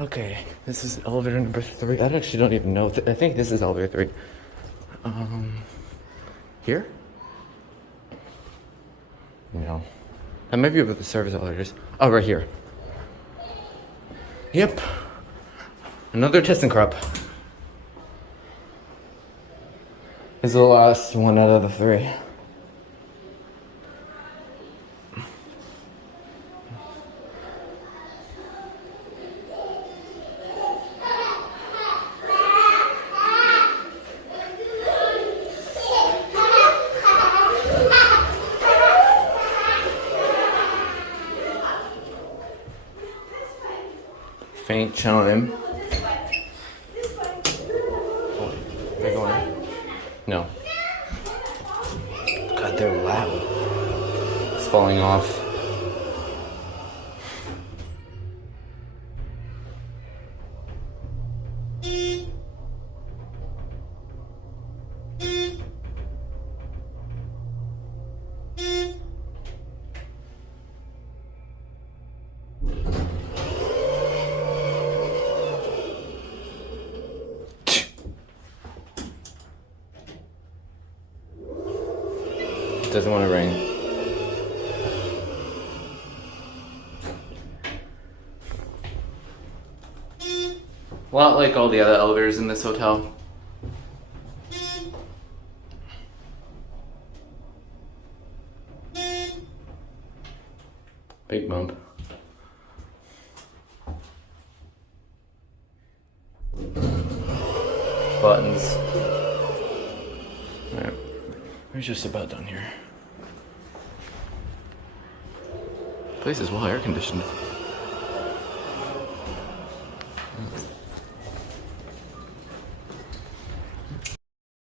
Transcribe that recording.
Okay, this is elevator number 3. I actually don't even know. I think this is elevator 3. Here? No. That might be with the service elevators. Oh, right here. Yep. Another Thyssenkrupp. Is the last one out of the 3. Faint chime. Oh, are they going in? No. God, they're loud. It's falling off. Doesn't want to rain. A lot like all the other elevators in this hotel. Big bump. Buttons. Alright. We're just about done here. Place is well air conditioned.